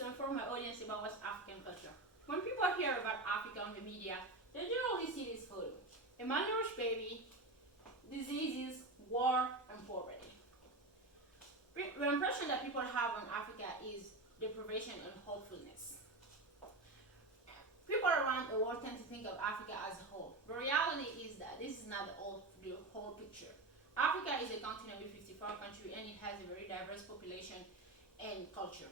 to inform my audience about West African culture. When people hear about Africa on the media, they generally see this photo: a malnourished baby, diseases, war, and poverty. The impression that people have on Africa is deprivation and hopelessness. People around the world tend to think of Africa as a whole. The reality is that this is not the whole picture. Africa is a continent with 54 countries, and it has a very diverse population and culture.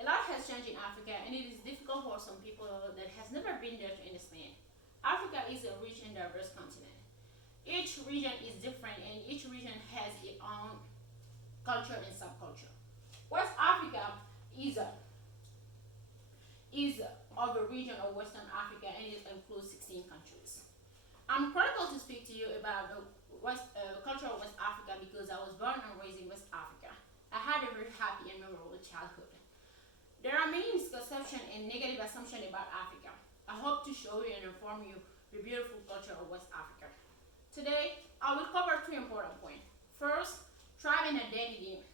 A lot has changed in Africa, and it is difficult for some people that has never been there to understand. Africa is a rich and diverse continent. Each region is different, and each region has its own culture and subculture. West Africa is of the region of Western Africa, and it includes 16 countries. I'm grateful to speak to you about the culture of West Africa because I was born and raised in West Africa. I had a very happy and memorable childhood. There are many misconceptions and negative assumptions about Africa. I hope to show you and inform you the beautiful culture of West Africa. Today, I will cover three important points. First, tribe and identity,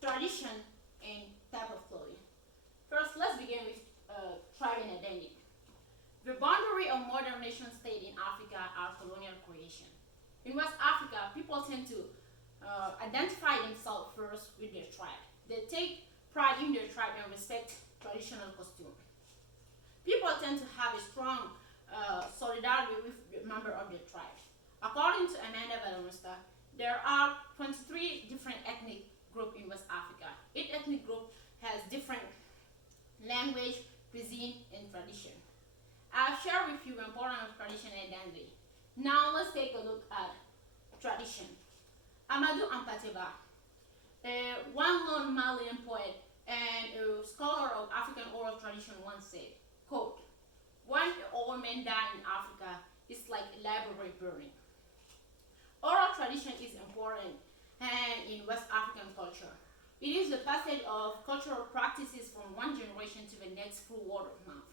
tradition, and type of clothing. First, let's begin with tribe and identity. The boundary of modern nation states in Africa are colonial creation. In West Africa, people tend to identify themselves first with their tribe. They take pride in their tribe and respect traditional costume. People tend to have a strong solidarity with the member of their tribe. According to Amanda Valamusta, there are 23 different ethnic groups in West Africa. Each ethnic group has different language, cuisine, and tradition. I've shared with you the importance of tradition and identity. Now let's take a look at tradition. Amadou Ampateba, one lone Malian poet and a scholar of African oral tradition once said, quote, "When an old man dies in Africa, it's like a library burning." Oral tradition is important and in West African culture. It is the passage of cultural practices from one generation to the next through word of mouth.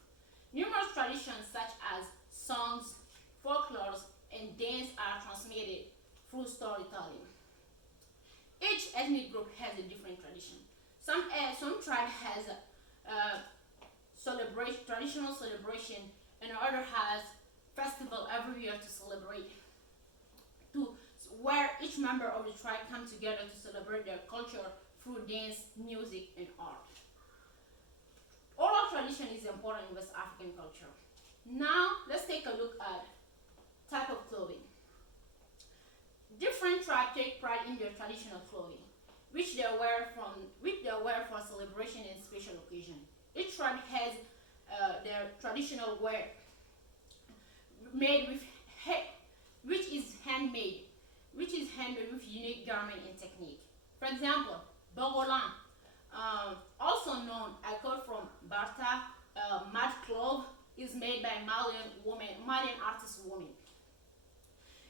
Numerous traditions such as songs, folklores, and dance are transmitted through storytelling. Each ethnic group has a different tradition. Some tribe has a traditional celebration, and another has festival every year to celebrate, where each member of the tribe come together to celebrate their culture through dance, music, and art. Oral tradition is important in West African culture. Now, let's take a look at type of clothing. Different tribes take pride in their traditional clothing, which they wear for celebration and special occasion. Each tribe has their traditional wear made with which is handmade with unique garment and technique. For example, Bogolan, also known as code from Barta, mat cloth, is made by Malian artist women.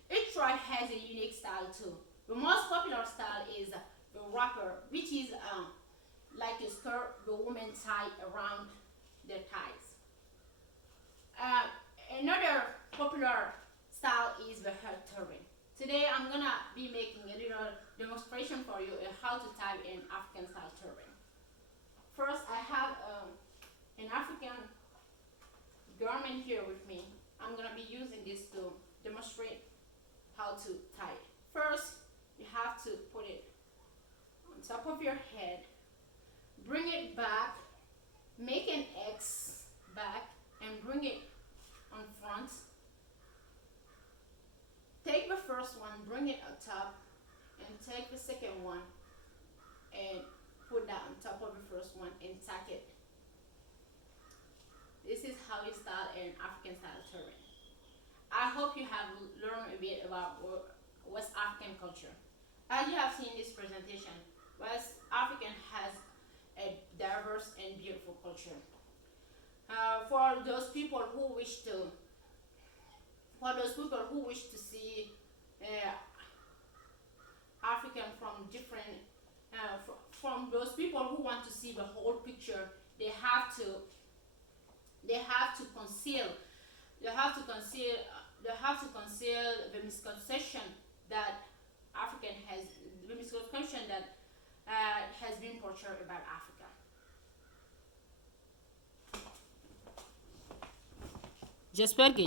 Each tribe has a unique style too. The most popular style is the wrapper, which is like a skirt the women tie around their thighs. Another popular style is the hair turban. Today I'm gonna be making a little demonstration for you on how to tie an African style turban. First, I have an African garment here with me. I'm gonna be using this to demonstrate how to tie it. First, you have to put it on top of your head, bring it back, make an X back, and bring it on front. Take the first one, bring it on top, and take the second one and put that on top of the first one and tack it. This is how you style an African style turban. I hope you have learned a bit about West African culture. As you have seen in this presentation, West African has a diverse and beautiful culture. For those people who wish to see African from different, from those people who want to see the whole picture, they have to conceal the misconception that African has the misconception that has been portrayed about Africa. J'espère que